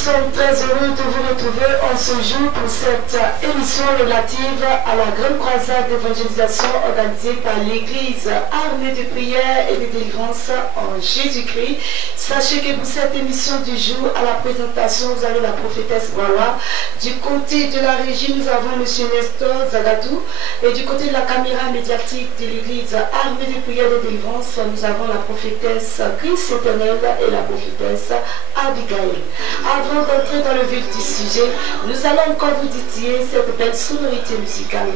sommes très heureux de vous retrouver en ce jour pour cette émission relative à la grande croisade d'évangélisation organisée par l'Église armée de prière et de délivrance en Jésus-Christ. Sachez que pour cette émission du jour, à la présentation, vous avez la prophétesse Wawa. Du côté de la régie, nous avons M. Nestor Zagadou. Et du côté de la caméra médiatique de l'Église armée de prière et de délivrance, nous avons la prophétesse Chris Éternel et la prophétesse Abigail. Avant d'entrer dans le vif du sujet, nous allons encore vous titiller cette belle sonorité musicale.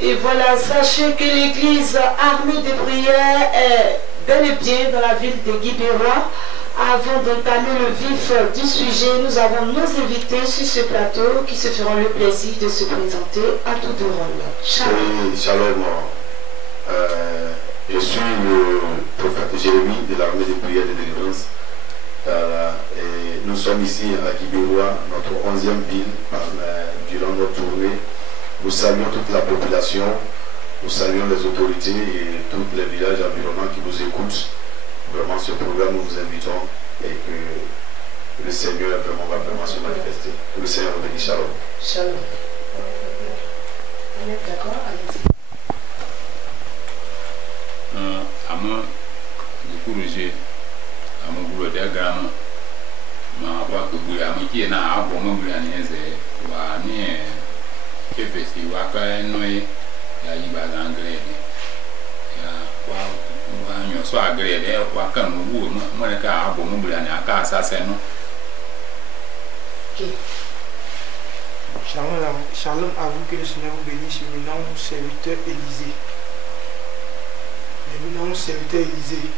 Et voilà, sachez que l'église armée de prière est bel et bien dans la ville de Guibérois. Avant d'entamer le vif du sujet, nous avons nos invités sur ce plateau qui se feront le plaisir de se présenter à tout de rôle. Shalom. Shalom. Je suis le prophète Jérémie de l'armée de prière et de délivrance. Et nous sommes ici à Guibérois, notre 11e ville, durant notre tournée. Nous saluons toute la population, nous saluons les autorités et tous les villages environnants qui nous écoutent. Vraiment, ce programme, nous vous invitons et que le Seigneur va vraiment se manifester. Que le Seigneur vous bénisse. Shalom. Shalom. On est d'accord? Allez-y. Ama Roger, ama Guru diagram, ma wa Guru ama ki na abo ma Guru ani eze wa ni kefesi wa ka noi ya yiba anglais ya wa nyo so agre de wa ka no wu mo ne ka abo mo Guru ani aka asase no. Shalom à vous, que le Seigneur vous bénisse. Éminent serviteur Élisée. Éminent serviteur Élisée.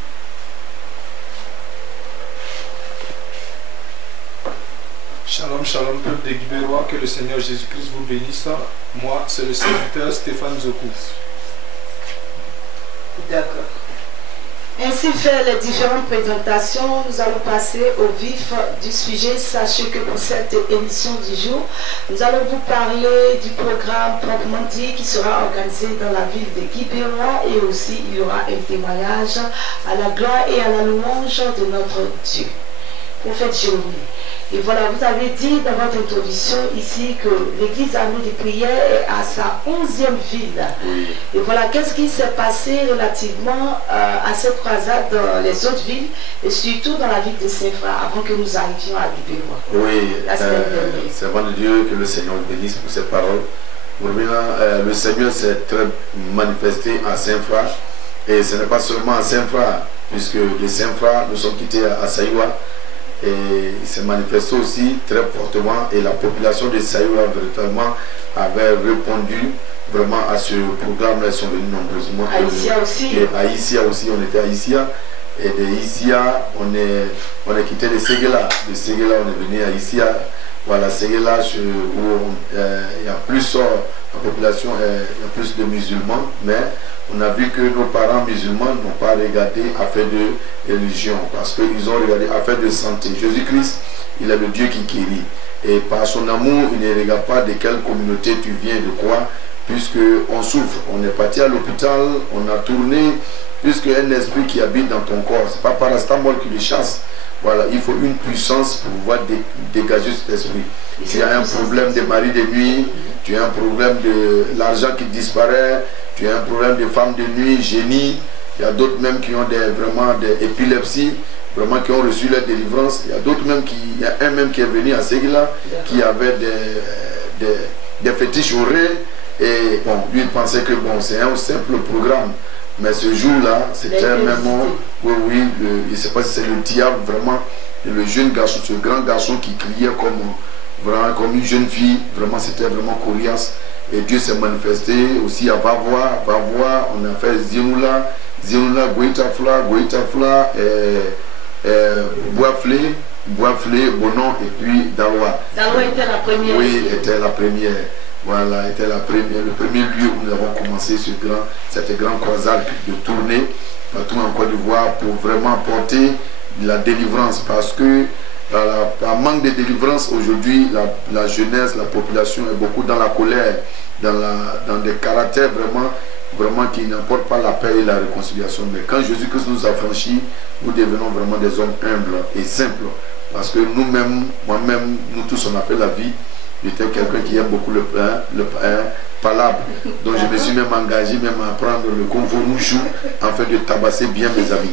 Shalom, shalom, peuple de Guibérois, que le Seigneur Jésus-Christ vous bénisse. Moi, c'est le serviteur Stéphane Zokou. D'accord. Ainsi fait les différentes présentations, nous allons passer au vif du sujet. Sachez que pour cette émission du jour, nous allons vous parler du programme proprement dit qui sera organisé dans la ville de Guibérois et aussi il y aura un témoignage à la gloire et à la louange de notre Dieu. Prophète Jérémie. Et voilà, vous avez dit dans votre introduction ici que l'église armée de prière est à sa 11e ville. Oui. Et voilà, qu'est-ce qui s'est passé relativement à cette croisade dans les autres villes et surtout dans la ville de Saint-Fra avant que nous arrivions à Guibérois. Oui, La semaine dernière. servant de Dieu, que le Seigneur vous bénisse pour cette parole. Le Seigneur s'est très manifesté à Saint-Fra. Et ce n'est pas seulement à Saint-Fra, puisque de Saint-Fra, nous sommes quittés à Saïwa. Et il s'est manifesté aussi très fortement et la population de Saïwa véritablement avait répondu vraiment à ce programme. Ils sont venus nombreusement. À Issia aussi. Et à Issia aussi, on était à Issia. Et de Issia, on est quitté de Séguéla. De Séguéla, on est venu à Issia. Voilà, Séguéla, où il y a plus, la population, il y a plus de musulmans, mais on a vu que nos parents musulmans n'ont pas regardé affaire de religion, parce qu'ils ont regardé affaire de santé. Jésus-Christ, il est le Dieu qui guérit. Et par son amour, il ne regarde pas de quelle communauté tu viens, de quoi, puisqu'on souffre. On est parti à l'hôpital, on a tourné, puisque un esprit qui habite dans ton corps, ce n'est pas paracétamol qui le chasse. Voilà, il faut une puissance pour pouvoir dégager cet esprit. Tu as un problème de mari de nuit, tu as un problème de l'argent qui disparaît, tu as un problème de femme de nuit, génie. Il y a d'autres même qui ont vraiment des épilepsies, vraiment qui ont reçu leur délivrance. Il y a d'autres même il y a un même qui est venu à Séguéla qui avait des fétiches horaires. Et bon, lui il pensait que bon, c'est un simple programme. Mais ce jour-là, c'était même, oui, je ne sais pas si c'est le diable vraiment, le jeune garçon, ce grand garçon qui criait comme une jeune fille, vraiment c'était vraiment coriace. Et Dieu s'est manifesté aussi à Vavois, on a fait Zinoula, Goïtafla, Boisflé, Bonon et puis Daloa. Daloa était la première. Oui, était la première. Voilà, était le premier lieu où nous avons commencé cette grande croisade de tournée. partout en Côte d'Ivoire pour vraiment apporter la délivrance, parce que par manque de délivrance aujourd'hui, la jeunesse, la population est beaucoup dans la colère, dans des caractères vraiment qui n'apportent pas la paix et la réconciliation. Mais quand Jésus-Christ nous a franchis, nous devenons vraiment des hommes humbles et simples, parce que nous-mêmes, moi-même, nous tous on a fait la vie. J'étais quelqu'un qui aime beaucoup le pain palabre. Donc je me suis même engagé à prendre le convoi-mouchou afin de tabasser bien mes amis.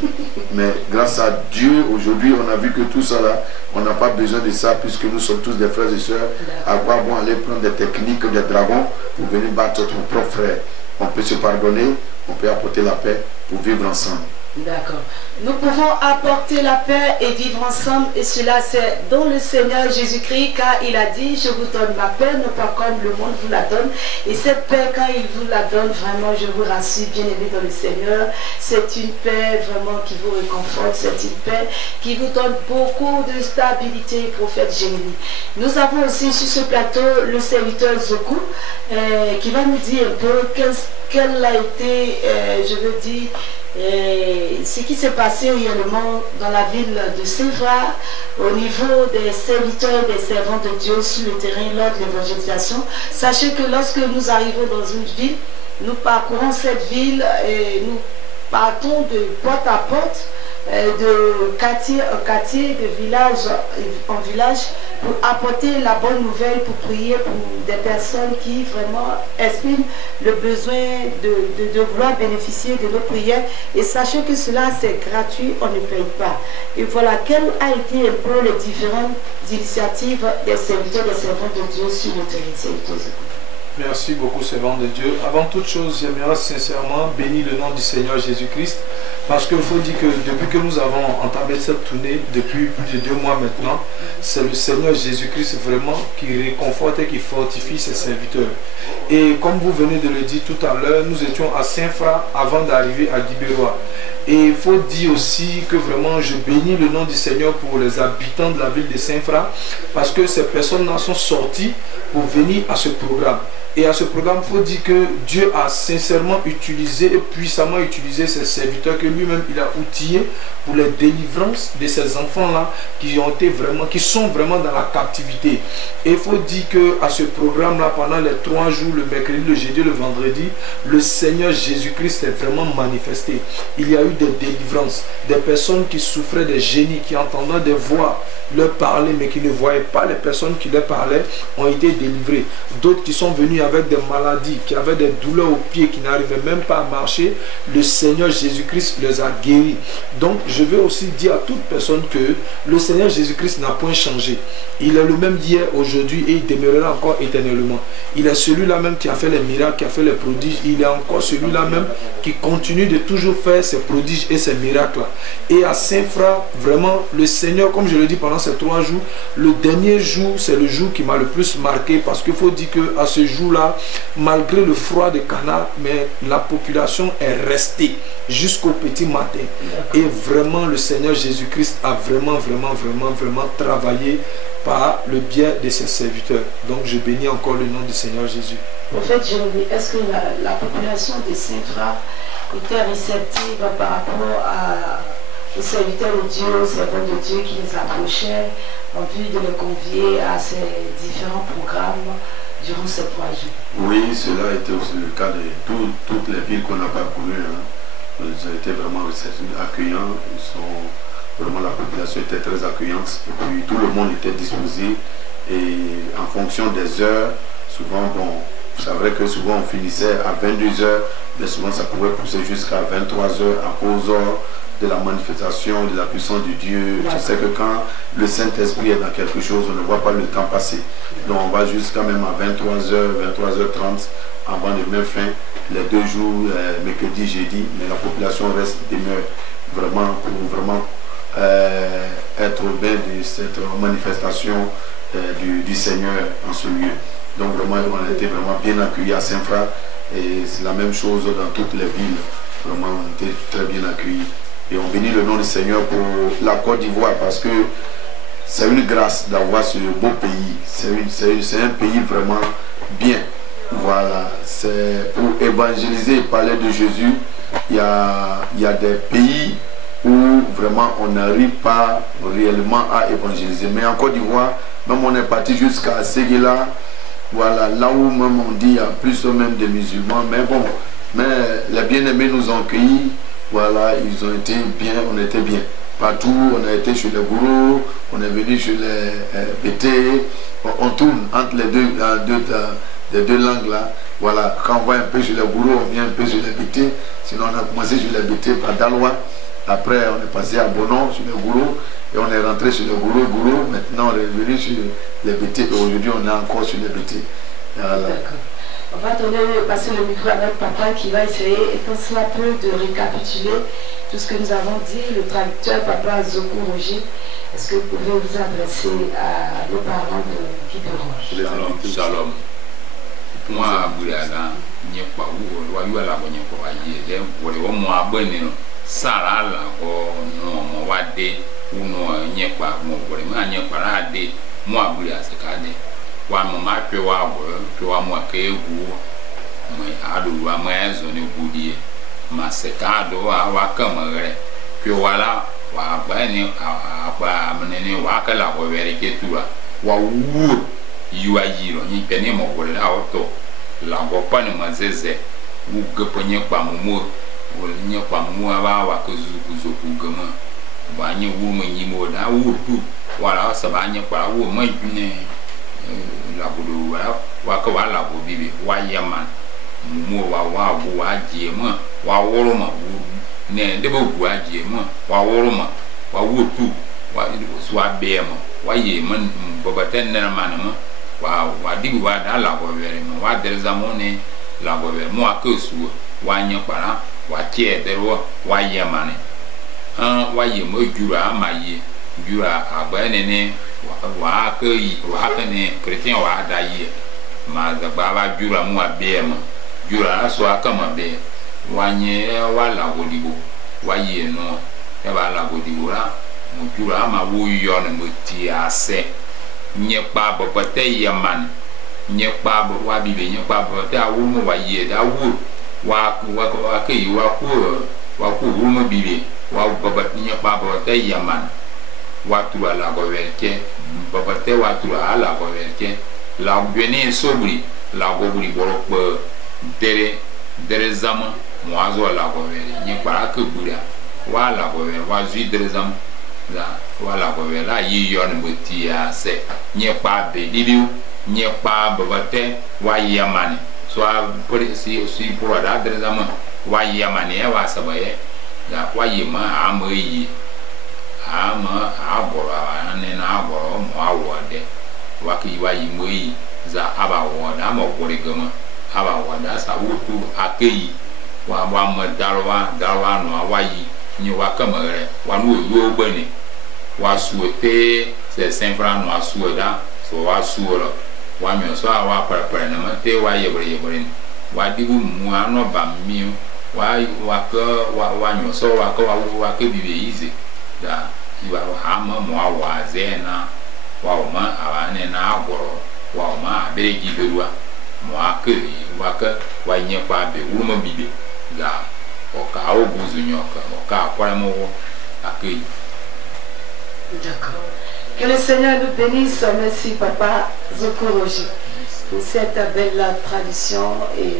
Mais grâce à Dieu, aujourd'hui, on a vu que tout ça là, on n'a pas besoin de ça, puisque nous sommes tous des frères et sœurs. À quoi bon aller prendre des techniques, des dragons pour venir battre notre propre frère? On peut se pardonner, on peut apporter la paix pour vivre ensemble. D'accord. Nous pouvons apporter la paix et vivre ensemble, et cela c'est dans le Seigneur Jésus-Christ, car il a dit: je vous donne ma paix, non pas comme le monde vous la donne. Et cette paix, quand il vous la donne, vraiment, je vous rassure, bien aimé dans le Seigneur, c'est une paix vraiment qui vous réconforte, c'est une paix qui vous donne beaucoup de stabilité, prophète Jérémie. Nous avons aussi sur ce plateau le serviteur Zoku, qui va nous dire un peu quel a été, je veux dire, ce qui s'est passé réellement dans la ville de Saint-Fra au niveau des serviteurs, des servants de Dieu sur le terrain lors de l'évangélisation. Sachez que lorsque nous arrivons dans une ville, nous parcourons cette ville et nous partons de porte à porte, de quartier en quartier, de village en village, pour apporter la bonne nouvelle, pour prier pour des personnes qui vraiment expriment le besoin de vouloir bénéficier de nos prières. Et sachez que cela c'est gratuit, on ne paye pas. Et voilà, quelles a été un peu les différentes initiatives des serviteurs, des servants de Dieu sur le territoire. Merci beaucoup, servant de Dieu. Avant toute chose, j'aimerais sincèrement bénir le nom du Seigneur Jésus-Christ, parce qu'il faut dire que depuis que nous avons entamé cette tournée, depuis plus de 2 mois maintenant, c'est le Seigneur Jésus-Christ vraiment qui réconforte et qui fortifie ses serviteurs. Et comme vous venez de le dire tout à l'heure, nous étions à Saint-Fra avant d'arriver à Guibérois. Et il faut dire aussi que vraiment je bénis le nom du Seigneur pour les habitants de la ville de Saint-Fra, parce que ces personnes-là sont sorties pour venir à ce programme. Et à ce programme, il faut dire que Dieu a sincèrement utilisé et puissamment utilisé ses serviteurs que lui-même il a outillés pour les délivrances de ces enfants-là qui sont vraiment dans la captivité. Et il faut dire que à ce programme-là, pendant les 3 jours, le mercredi, le jeudi, le vendredi, le Seigneur Jésus-Christ s'est vraiment manifesté. Il y a eu des délivrances, des personnes qui souffraient des génies, qui entendaient des voix leur parler, mais qui ne voyaient pas les personnes qui leur parlaient, ont été délivrées. D'autres qui sont venus avec des maladies, qui avaient des douleurs aux pieds, qui n'arrivaient même pas à marcher, le Seigneur Jésus-Christ les a guéris. Donc je veux aussi dire à toute personne que le Seigneur Jésus-Christ n'a point changé. Il est le même hier, aujourd'hui, et il demeurera encore éternellement. Il est celui-là même qui a fait les miracles, qui a fait les prodiges. Il est encore celui-là même qui continue de toujours faire ses prodiges et ses miracles. Et à Saint-Fra, vraiment, le Seigneur, comme je le dis pendant ces 3 jours, le dernier jour, c'est le jour qui m'a le plus marqué, parce qu'il faut dire qu'à ce jour-là, malgré le froid de Cana, mais la population est restée jusqu'au petit matin. Et vraiment, le Seigneur Jésus-Christ a vraiment travaillé par le biais de ses serviteurs. Donc je bénis encore le nom du Seigneur Jésus. Prophète Jérémie, est-ce que la population de Saint-Fra était réceptive par rapport aux serviteurs de Dieu, aux servants de Dieu qui les approchaient en vue de les convier à ces différents programmes durant ces 3 jours? Oui, cela a été aussi le cas de toutes les villes qu'on a parcourues. Ils ont été vraiment accueillants. Vraiment, la population était très accueillante. Et puis tout le monde était disposé. Et en fonction des heures, souvent, bon, c'est vrai que souvent on finissait à 22 h, mais souvent ça pouvait pousser jusqu'à 23 h à cause de la manifestation de la puissance de Dieu. Tu sais que quand le Saint-Esprit est dans quelque chose, on ne voit pas le temps passer. Donc on va jusqu'à même à 23 h, 23 h 30 avant de mettre fin les 2 jours, mercredi, jeudi, mais la population demeure vraiment pour vraiment être au bain de cette manifestation du Seigneur en ce lieu. Donc vraiment on a été vraiment bien accueillis à Saint-Fra, et c'est la même chose dans toutes les villes. Vraiment on était très bien accueillis. Et on bénit le nom du Seigneur pour la Côte d'Ivoire, parce que c'est une grâce d'avoir ce beau pays. C'est un pays vraiment bien. Voilà, c'est pour évangéliser et parler de Jésus. il y a des pays où vraiment on n'arrive pas réellement à évangéliser. Mais en Côte d'Ivoire, même on est parti jusqu'à Séguéla, voilà, là où même on dit il y a plus ou même des musulmans, mais bon, mais les bien-aimés nous ont accueillis, voilà, ils ont été bien, on était bien. Partout, on a été chez les gourous, on est venu chez les BT, on tourne entre les deux langues là. Voilà, quand on va un peu chez les gourous, on vient un peu sur les BT. Sinon, on a commencé sur les BT par Dalois. Après, on est passé à Bonon sur les gourous. Et on est rentré sur les gourous. Maintenant, on est venu sur les BT. Et aujourd'hui, on est encore sur les BT. Voilà. D'accord. On va passer le micro à notre papa qui va essayer, étant cela peu, de récapituler tout ce que nous avons dit. Le traducteur, papa Zoko Roger, est-ce que vous pouvez vous adresser à nos parents de Guibérois? Shalom. Moi, Boulaga, n'y a pas où, ou à la bonne pour aller, pour les hommes à bonner, Sarah, ou non, Wade, ou non, n'y a pas, mon vraiment, n'y a pas à des, moi, Boulia, c'est cadet. Wa mama pe wa mo ke gu mo adu wa mo ezo ni gudie ma se ka do wa kamare pe wala wa ba ni apa menene wa ka la wo vere ke tuwa wa wu yu ayiro ni pe ni mo wole la oto la go pa ni mazeze wu gepo nye pa mo wo nye pa mo ba wa ko zu ku gama ba ni wu mo ni mo da wu tu wala sa ba nye pa wu mo ne la boulou wa ko wa la bo bibi wa yaman mo wa bu wa je mo wa woro ma bu ne de bo bu wa je mo wa woro ma wa wo tu wa so wa be mo wa ye man baba ten na man mo wa di wa da la bo vere mo wa der zamone la bo vere mo akosu wa nya para wa che de wa yaman wa ye mo jura ma ye jura agba ne wa ke ne chrétien wa da yi ma da ba jura mu abe ma jura so aka ma be wa nye wa la godibo wa ye no e ba la godibo ra mu jura ma wo yo ne mo ti ase nye pa bo pate yaman nye pa bo wa bi be nye pa bo ta wo mu wa ye da wo wa ke yi wa ku wo mu bi be wa bo nye pa bo te yaman watu la goverke babate watu la goverke la gwene sobri la gobri borok dere zama mwazo la gover ni para ke bura wa la gover wa zui dere zam la wa la gover la yi yon mutia se ni pa be dibiu ni pa babate wa yamani so a si pour da dere zama wa yamani wa sabaye la wa yima amoyi ama abora ane na abora mo awode waki wa yimoyi za aba woda ama wori gama aba woda sa wutu akeyi wa mo darwa no awayi ni wa kamare wa no yo gbani wa suete se 5 francs no asuoda so wa suoro wa mi so wa parapara na mate wa yebre wa dibu mu ano ba mi wa nyo so wa ke bibe ize da iba hama mo awa zena wa ma abane na agoro wa ma abeji berua mo akeri wa ka wa nye pa be uruma bibe ga o ka o buzu nyoka o ka kwa mo akeri. D'accord. Que le Seigneur nous bénisse. Merci papa Zoko Roger pour cette belle tradition. Et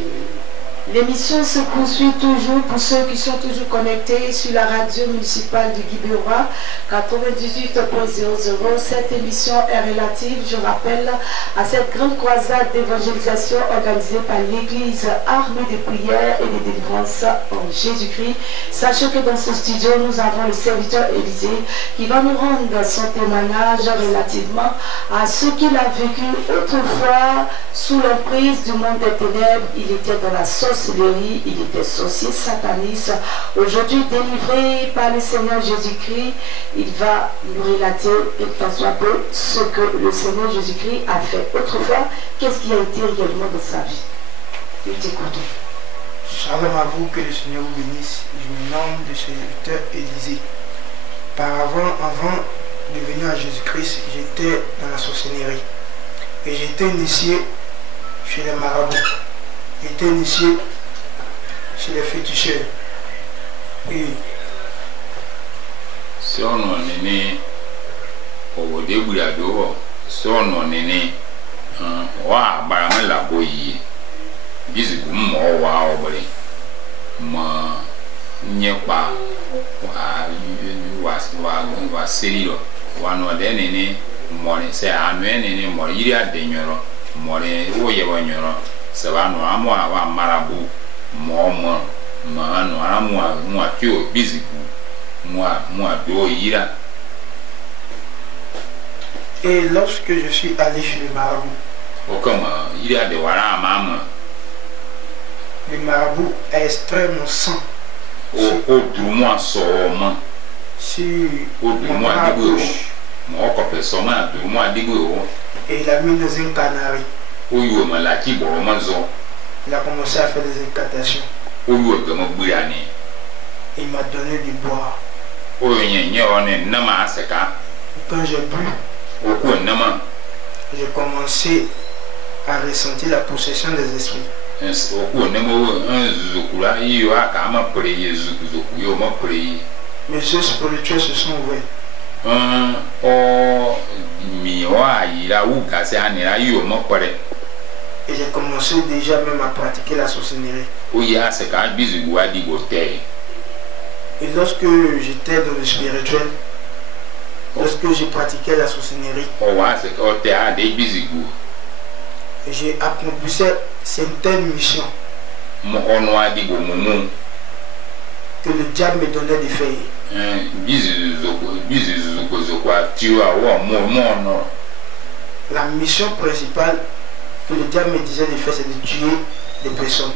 l'émission se poursuit toujours pour ceux qui sont toujours connectés sur la radio municipale de Guibérois 98.00. Cette émission est relative, je rappelle, à cette grande croisade d'évangélisation organisée par l'Église armée de prières et de délivrance en Jésus-Christ. Sachez que dans ce studio, nous avons le serviteur Élisée qui va nous rendre son témoignage relativement à ce qu'il a vécu autrefois sous l'emprise du monde des ténèbres. Il était dans la sorcellerie, il était sorcier sataniste. Aujourd'hui délivré par le Seigneur Jésus-Christ, il va nous relater, et tant soit peu, ce que le Seigneur Jésus-Christ a fait autrefois. Qu'est-ce qui a été réellement dans sa vie? Nous t'écoutons. Shalom à vous, que le Seigneur vous bénisse. Je me nomme de serviteur Élisée. Avant de venir à Jésus-Christ, j'étais dans la sorcellerie. Et j'étais initié chez les marabouts. J'étais initié chez les féticheurs. Sono nene o de buado sono nene wa barama la boyi bizi mo wa obere ma nyepa wa serio wa no de nene mo se anu nene mo yiri adenyoro mo re wo ye wonyoro se ba no amo wa marabu mo ma no amu mo atio bizi moi do ira. Et lorsque je suis allé chez le marabout, il y a des wara maman. Le marabout a extrait mon sang. Au moi seulement. Sur mon bras gauche. Moi comme ça moi et il a mis dans une cannerie. Il a commencé à faire des incantations. Et il m'a donné du bois. Quand j'ai bu, j'ai commencé à ressentir la possession des esprits. Mes yeux spirituels se sont ouverts. Et j'ai commencé déjà même à pratiquer la sorcellerie. Et lorsque j'étais dans le spirituel, lorsque j'ai pratiqué la sorcellerie, j'ai accompli certaines missions que le diable me donnait de faire. La mission principale que le diable me disait de faire, c'est de tuer des personnes.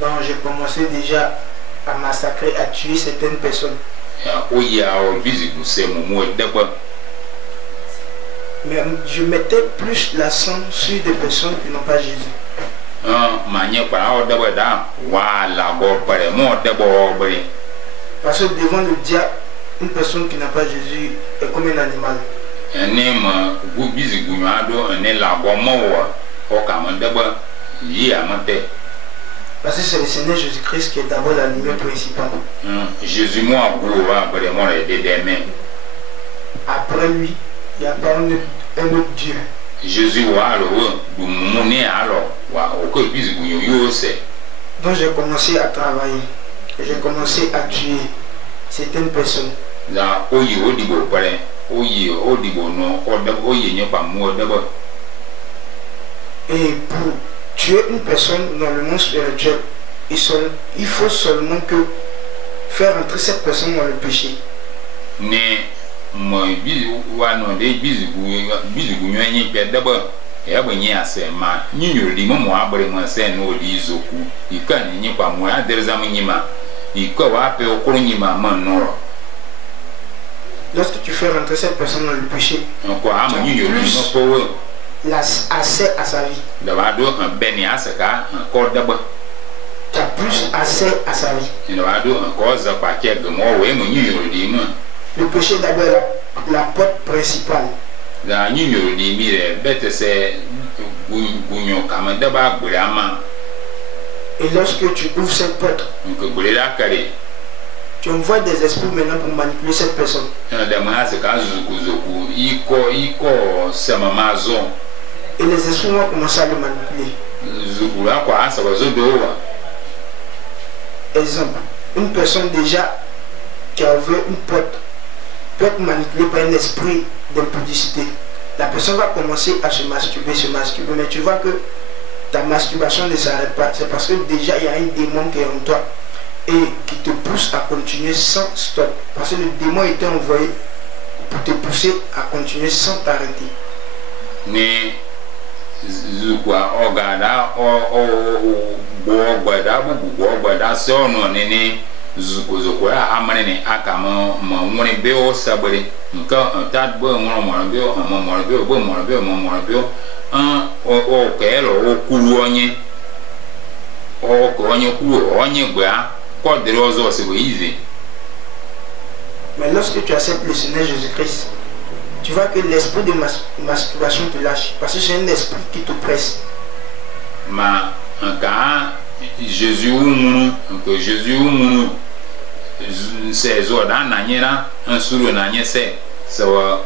Donc j'ai commencé déjà à massacrer, à tuer certaines personnes. Mais je mettais plus l'accent sur des personnes qui n'ont pas Jésus. Parce que devant le diable, une personne qui n'a pas Jésus est comme un animal. Parce que c'est le Seigneur Jésus-Christ qui est d'abord la lumière principale. Après lui, il n'y a pas un autre Dieu. Donc j'ai commencé à travailler. J'ai commencé à tuer certaines personnes. Et pour tuer une personne dans le monde spirituel, il faut seulement que faire entrer cette personne dans le péché. Lorsque tu fais rentrer cette personne dans le péché, tu as plus accès à sa vie. Tu as plus accès à sa vie. Le péché d'abord est la porte principale. Et lorsque tu ouvres cette porte, tu envoies des esprits maintenant pour manipuler cette personne. Et les esprits vont commencer à le manipuler. Exemple, une personne déjà qui a ouvert une porte peut être manipulée par un esprit d'impudicité. La personne va commencer à se masturber, mais tu vois que ta masturbation ne s'arrête pas. C'est parce que déjà il y a un démon qui est en toi et qui te pousse à continuer sans stop. Parce que le démon était envoyé pour te pousser à continuer sans t'arrêter. Mais lorsque tu acceptes le Seigneur Jésus-Christ, tu vois que l'esprit de masturbation te lâche. Parce que c'est un esprit qui te presse. Ma un cas Jésus ou mon que Jésus ou mon c'est zoda nanyera un suru nanye c'est ça va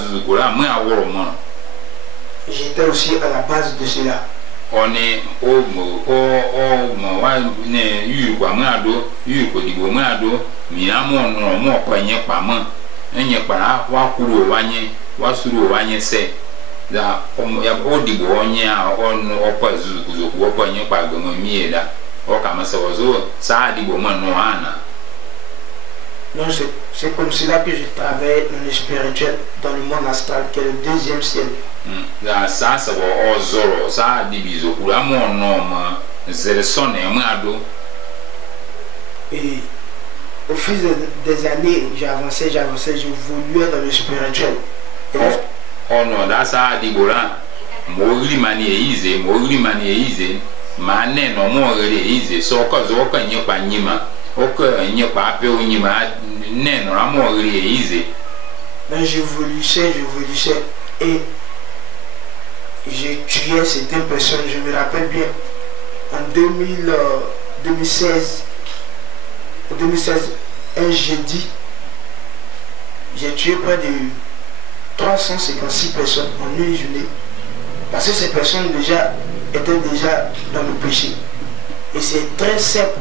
zuzukura moi aworo mo. J'étais aussi à la base de cela. On est au mo wa ne yu kwa mwado yu ko dibo mwado mi amo no mo kwanye kwa mo enye para wa kuru wanye wa suru wanye se da ya odibo onye a on okwa zuzuku okwanye kwa gomo mieda o kama se ozo sa dibo mo no ana. Non, c'est comme cela que je travaille dans le spirituel, dans le monde astral, qui est le deuxième ciel. Ça, ça va au zoro, ça divise au courant, mon nom, c'est le son et moi. Et au fil des années, j'avançais, j'évoluais dans le spirituel. Oh non, là, ça dit voilà, Mogli maniéisé, mané non, Mogli, so cause aucun n'y a pas nima. Il n'y a pas peu ou n'y a non, la mort est easy. Mais j'évoluais et j'ai tué certaines personnes. Je me rappelle bien, en 2016, un jeudi, j'ai tué près de 356 personnes en une journée. Parce que ces personnes étaient déjà dans le péché. Et c'est très simple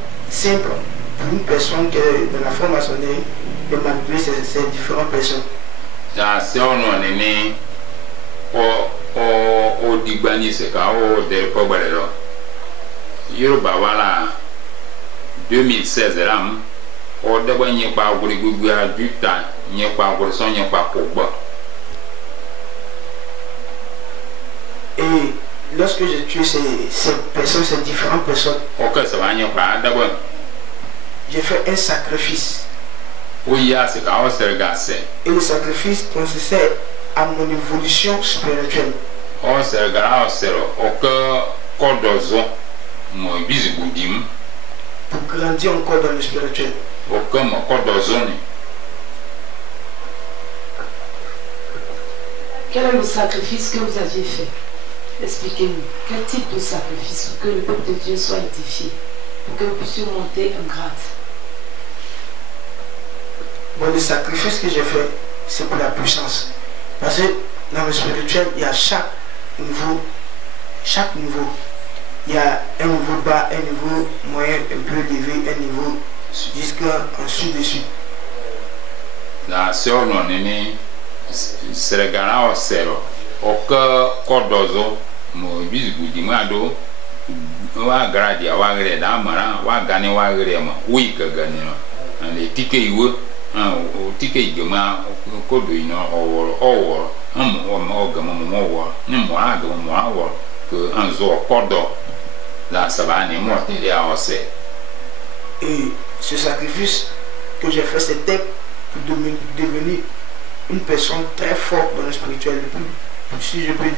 pour une personne qui est dans la franc-maçonnerie de manipuler ces différentes personnes. C'est on est né au Dibani, c'est quand on est au Pobalero. Yoruba, voilà, 2016, là, on doit n'y pas au Gouga du temps, n'y a pas au son, n'y a pas au bas. Et lorsque j'ai tué ces personnes, ces différentes personnes, ok, ça va n'y a pas d'abord. J'ai fait un sacrifice. Oui, c'est quand on se regarde. Et le sacrifice consistait à mon évolution spirituelle. On se regarde, pour grandir encore dans le spirituel. Quel est le sacrifice que vous aviez fait? Expliquez-nous. Quel type de sacrifice pour que le peuple de Dieu soit édifié, pour que vous puissiez monter un grade? Bon, le sacrifice que j'ai fait, c'est pour la puissance. Parce que dans le spirituel, il y a chaque niveau. Il y a un niveau bas, un niveau moyen, un peu élevé, un niveau jusqu'à dessus. La sœur non aimée, c'est le gars au zéro. Au cœur, cordozo, mon bisou, dis-moi, wa gradi, wa grade, wa gagner, wa grade, oui, que gagner. Les tickets, o ticket de ma code in or que un jour cordo la savane est morte et a osé. Et ce sacrifice que j'ai fait, c'était pour devenir une personne très forte dans le spirituel, si je peux dire,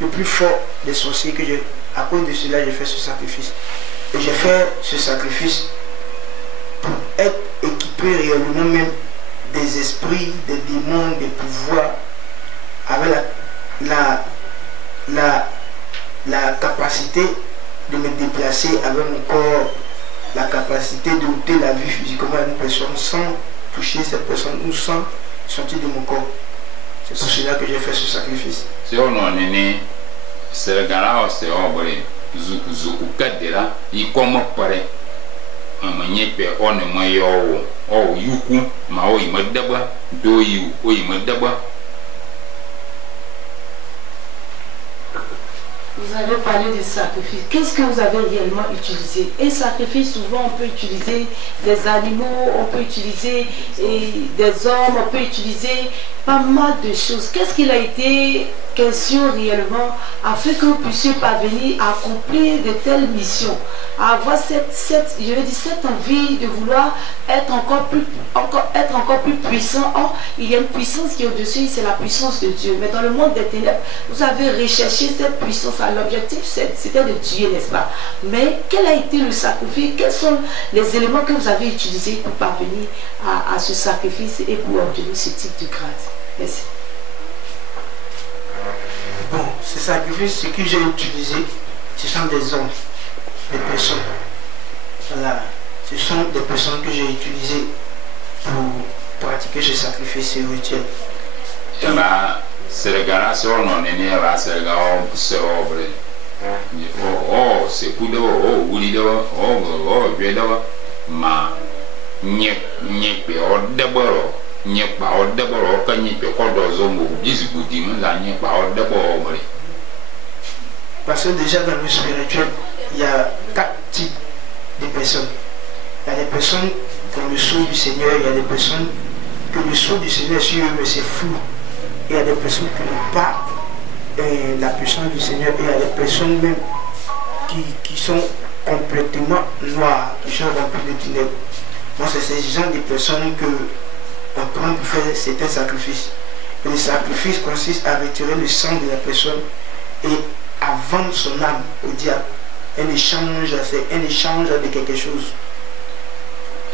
le plus fort des sorciers que j'ai. À cause de cela, j'ai fait ce sacrifice. Et j'ai fait ce sacrifice pour être équipé réellement même des esprits, des démons, des pouvoirs, avec la capacité de me déplacer avec mon corps, la capacité de ôter la vie physiquement à une personne sans toucher cette personne ou sans sortir de mon corps. C'est pour cela que j'ai fait ce sacrifice. C'est on est né, c'est le gars c'est obligé, zuku kadera, il comment paraît. On est moyen oh yuku ma o imadaba do yu o imadaba. Vous avez parlé de sacrifice. Qu'est-ce que vous avez réellement utilisé? Un sacrifice, souvent on peut utiliser des animaux, on peut utiliser des hommes, on peut utiliser pas mal de choses. Qu'est-ce qu'il a été question réellement afin que vous puissiez parvenir à accomplir de telles missions, à avoir cette envie de vouloir être encore plus puissant? Or, il y a une puissance qui est au-dessus, c'est la puissance de Dieu. Mais dans le monde des ténèbres, vous avez recherché cette puissance à l'objectif c'était de tuer, n'est-ce pas? Mais quel a été le sacrifice? Quels sont les éléments que vous avez utilisés pour parvenir à ce sacrifice et pour obtenir ce type de grade? Merci. Bon, ce sacrifice, ce que j'ai utilisé, ce sont des hommes, des personnes. Voilà, ce sont des personnes que j'ai utilisées pour pratiquer ce sacrifice rituel. C'est le gars sur non est né là, c'est le gars c'est obre. Oh, c'est coup de oh, oui de oh, bien de ma nie pe o deboro, nie pa o deboro ka nie pe ko do zombo, disi gudi mo la nie pa o deboro. Parce que déjà dans le spirituel, il y a 4 types de personnes. Il y a des personnes qui ont le sceau du Seigneur, il y a des personnes que le sceau du Seigneur sur eux, mais c'est flou. Il y a des personnes qui n'ont pas la puissance du Seigneur, et il y a des personnes même qui sont complètement noires, qui sont remplies de ténèbres. Moi, c'est ces gens de personnes qu'on prend pour faire certains sacrifices. Et le sacrifice consiste à retirer le sang de la personne et à vendre son âme au diable. Un échange, c'est un échange de quelque chose.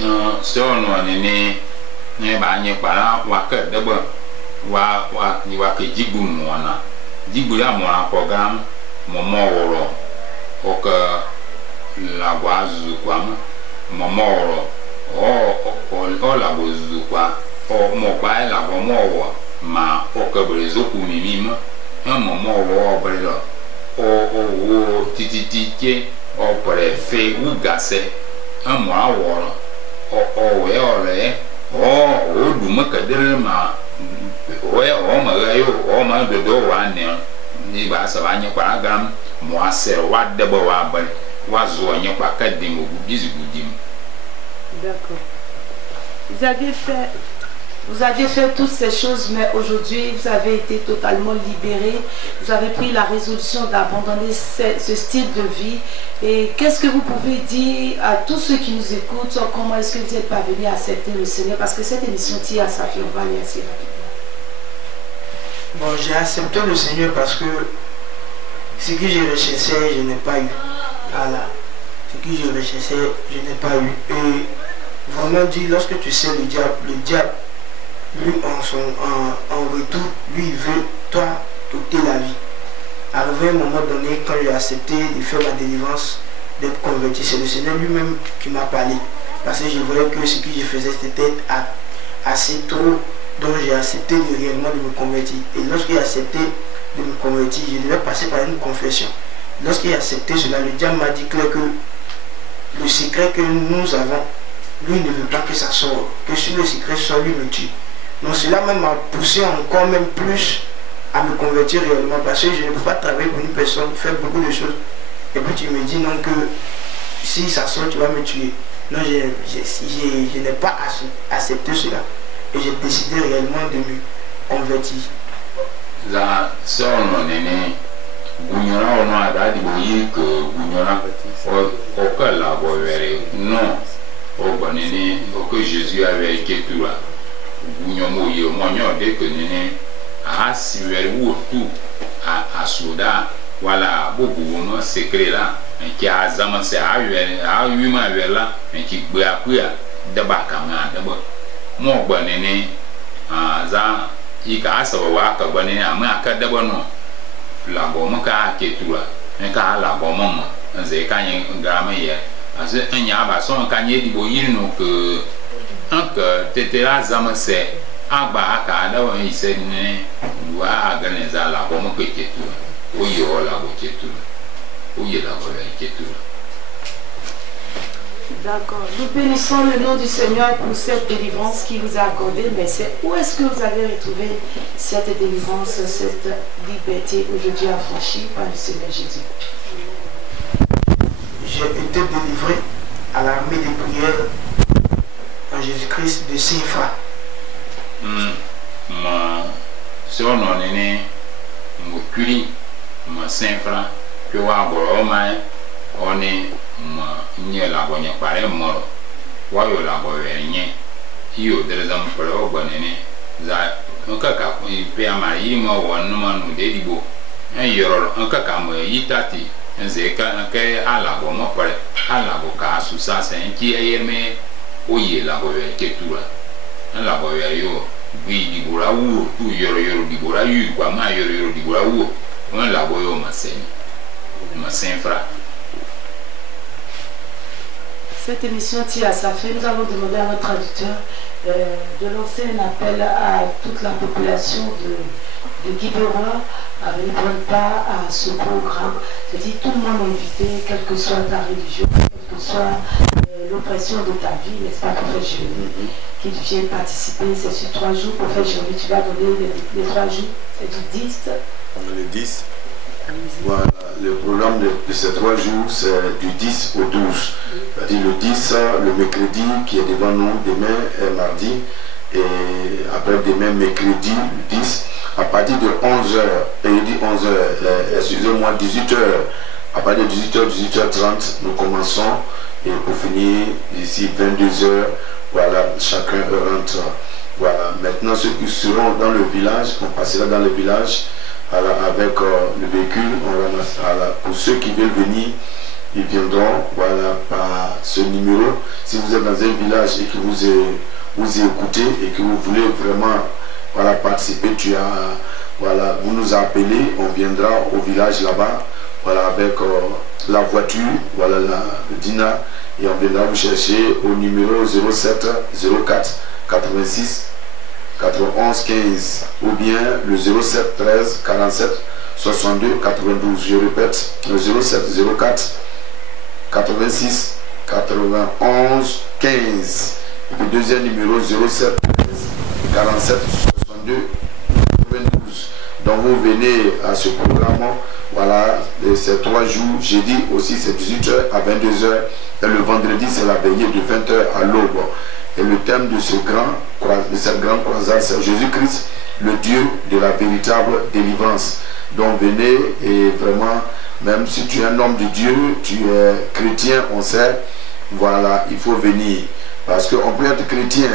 Non, c'est un wa ke jigu mwana jigu ya mwana program momo woro oka la wazu kwa momo woro o la wazu kwa o mo ba la momo wo ma oka brezo ku mimima un momo wo brelo o tititike o prefe u gase un mo woro o we ore o du makadere ma ouais on m'a eu on m'a de dos ni ba ça va n'y pas gam moi c'est wa de bo wa ba wa zo n'y pas ka dim bizi gudim. D'accord. Vous avez fait toutes ces choses, mais aujourd'hui vous avez été totalement libéré. Vous avez pris la résolution d'abandonner ce style de vie. Et qu'est-ce que vous pouvez dire à tous ceux qui nous écoutent? Comment est-ce que vous êtes parvenu à accepter le Seigneur? Parce que cette émission tire à sa fin, on va aller assez rapidement. Bon, j'ai accepté le Seigneur parce que ce que je recherchais, je n'ai pas eu. Voilà. Ce que je recherchais, je n'ai pas eu. Et vraiment dit, lorsque tu sais le diable, lui en retour, lui il veut toi t'ôter la vie. Arrivé à un moment donné, quand j'ai accepté de faire ma délivrance, d'être converti, c'est le Seigneur lui-même qui m'a parlé. Parce que je voyais que ce que je faisais, c'était assez trop. Donc j'ai accepté réellement de me convertir. Et lorsque j'ai accepté de me convertir, je devais passer par une confession. Lorsque j'ai accepté cela, le diable m'a dit clair que le secret que nous avons, lui ne veut pas que ça sorte. Que si le secret sort, lui me tue. Donc cela même m'a poussé encore même plus à me convertir réellement. Parce que je ne peux pas travailler pour une personne, faire beaucoup de choses. Et puis tu me dis non que si ça sort, tu vas me tuer. Non, je n'ai pas accepté cela. Et j'ai décidé réellement de me convertir. La sœur nene gunyona ono ada di boyi que gunyona o ka la bo vere non o bonene o que Jésus avait été tout là gunyomo yo monyo de que nene a si vere wo tout a soda voilà beaucoup no secret là qui a zaman c'est a eu ma vere là mais qui gbe akuya de ba kama de bo mo bonene za ika asa wa ka bonene ama aka de bo no la gomme ka ketura ka la gomme nze ka yin ngama ye ase anya ba so ka nye di bo yiri no ke anka tetera zama se agba aka da won ise ne wa ga ne za la gomme ke ketura o yo la go ketura o ye la go ketura. D'accord. Nous bénissons le nom du Seigneur pour cette délivrance qu'il vous a accordée. Mais c'est où est-ce que vous avez retrouvé cette délivrance, cette liberté aujourd'hui affranchie par le Seigneur Jésus? J'ai été délivré à l'armée des prières en Jésus-Christ de Saint-Fra. Ma soeur non est mon curi, ma Saint-Fra, que wa boroma on est ma nye la bonye pare moro wa yo la bo yenye yo derezam pro bonene za nka ka pe ama yi mo won ma no de dibo yoro anka kam yitati nze ka ala go mo pare ala go ka su sa sen ki ayeme oye la go ye ketura la go ye yo bi di bora wu tu yoro di bora yu kwa ma yoro di bora wu on la go yo ma sen fra. Cette émission tire à sa fin. Nous allons demander à notre traducteur de lancer un appel à toute la population de Guibera à venir prendre part à ce programme. C'est-à-dire tout le monde est invité, quelle que soit ta religion, quelle que soit l'oppression de ta vie, n'est-ce pas, Prophète Jérémie, qu'ils viennent participer. C'est sur 3 jours, Prophète Jérémie, tu vas donner les 3 jours, c'est du 10. On a le 10. Voilà, le programme de ces 3 jours, c'est du 10 au 12. C'est-à-dire le 10, le mercredi qui est devant nous, demain est mardi, et après demain, mercredi, le 10, à partir de 11h, et il dit 11h, excusez-moi, 18h, à partir de 18h, 18h30, nous commençons, et pour finir, d'ici 22h, voilà, chacun rentre. Voilà, maintenant ceux qui seront dans le village, on passera dans le village, avec le véhicule, pour ceux qui veulent venir, ils viendront, voilà, par ce numéro. Si vous êtes dans un village et que vous écoutez et que vous voulez vraiment, voilà, participer, voilà, vous nous appelez, on viendra au village là-bas, voilà, avec la voiture, voilà, le Dina, et on viendra vous chercher au numéro 07 04 86 91 15 ou bien le 07 13 47 62 92. Je répète, le 07 04 86 91 15. Et le deuxième numéro 07 13 47 62 92. Donc vous venez à ce programme, voilà, de ces 3 jours. Jeudi aussi c'est 18h à 22h et le vendredi c'est la veillée de 20h à l'aube. Et le thème de cette grande croisade, c'est Jésus-Christ, le Dieu de la véritable délivrance. Donc venez, et vraiment, même si tu es un homme de Dieu, tu es chrétien, on sait, voilà, il faut venir. Parce qu'on peut être chrétien,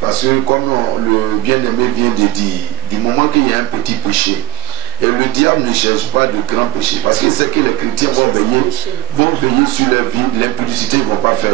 parce que comme le bien-aimé vient de dire, du moment qu'il y a un petit péché, et le diable ne cherche pas de grands péchés, parce qu'il sait que les chrétiens vont veiller sur leur vie, l'impudicité, ils ne vont pas faire.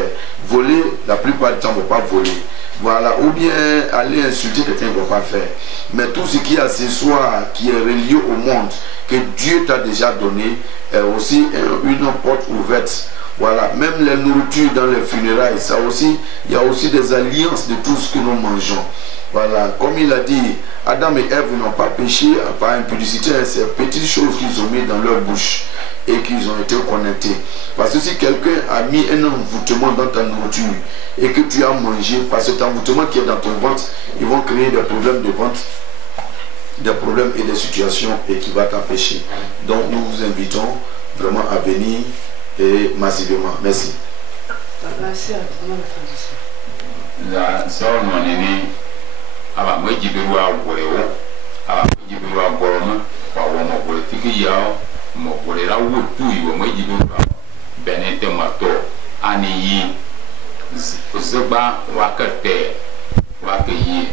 Voler, la plupart du temps, ils ne vont pas voler. Voilà, ou bien aller insulter quelqu'un, ils ne vont pas faire. Mais tout ce qui est accessoire, qui est relié au monde, que Dieu t'a déjà donné, est aussi une porte ouverte. Voilà, même les nourritures dans les funérailles, ça aussi, il y a aussi des alliances de tout ce que nous mangeons. Voilà, comme il a dit, Adam et Ève n'ont pas péché par impudicité, ces petites choses qu'ils ont mis dans leur bouche et qu'ils ont été connectés. Parce que si quelqu'un a mis un envoûtement dans ta nourriture et que tu as mangé, parce que cet envoûtement qui est dans ton ventre, ils vont créer des problèmes de ventre, des problèmes et des situations et qui va t'empêcher. Donc nous vous invitons vraiment à venir et massivement. Merci. Merci à tout le monde. La sœur Monini, aba mo jibiru agore wo aba mo jibiru agoro mo wa wo mo bole tiki ya mo bole ra wo tu iwo mo jibiru benete mato ani yi zeba wakate wakayi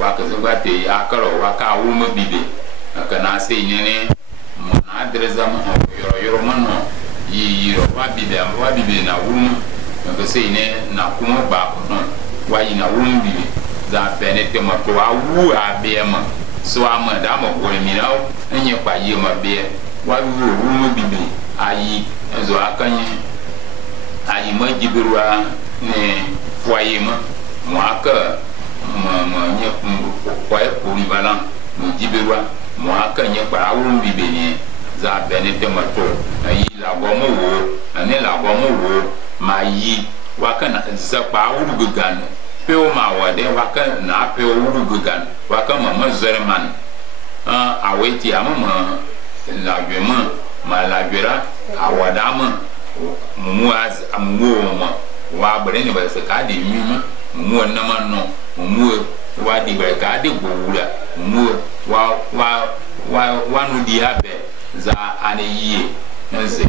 wakazeba te akaro waka wo mo bibe akana se nyene mo na adreza mo yoro mo no yi ro wa bibe na wo mo ko se ne na kuma ba ko no wa yi na wo mo bibe za benete mato awu abema so ama da mo ko mi na enye kwa yi ma be wa wu mo bibi ayi ezo akanye ayi ma jibirwa ne foyer mo aka mo nye kwa e polyvalent mo jibirwa mo aka nye kwa awu bibi ni za benete mato ayi la go mo wo ane la go mo wo ma yi wa kana za kwa awu gugan peo ma wade waka na peo wuru gugan waka mama zerman aweti amama la gwema ma la gwera awadama muaz amuoma wa brene ba se ka di mima mu na ma no mu wa di ba ka di gowura mu wa no di abe za ane yie nze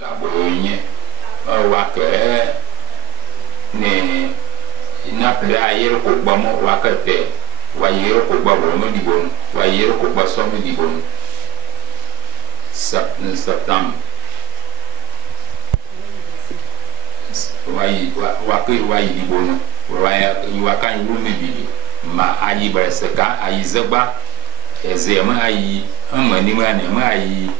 la boye wake ne na pele ayer ko gbamo wakate Wayero Koba Romo di Bon, Wayero Koba Somme di Bon. Septembre. Wayi di Bon, Wakan Rumi Bibi, Ma Ayi Barsaka, Ayi Zaba, Ezema Ayi, Manima, Ayi,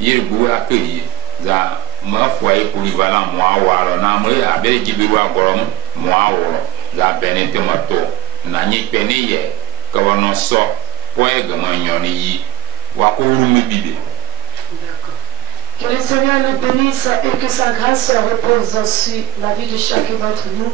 Yerbu Akiri, za Mafway Polyvalent, Moawara, Namre, Abel Jibiwa Gorom, Moawara, za Benetemato, Nani Peneye, Kavano So, Poegamanyoni, Wakurumi Bibi. Que le Seigneur nous bénisse et que sa grâce repose sur la vie de chacun d'entre nous.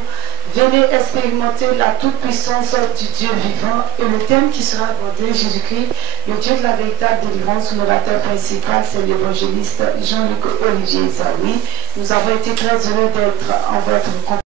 Venez expérimenter la toute-puissance du Dieu vivant et le thème qui sera abordé, Jésus-Christ, le Dieu de la véritable délivrance. L'orateur principal, c'est l'évangéliste Jean-Luc Olivier Zawi. Nous avons été très heureux d'être en votre compagnie.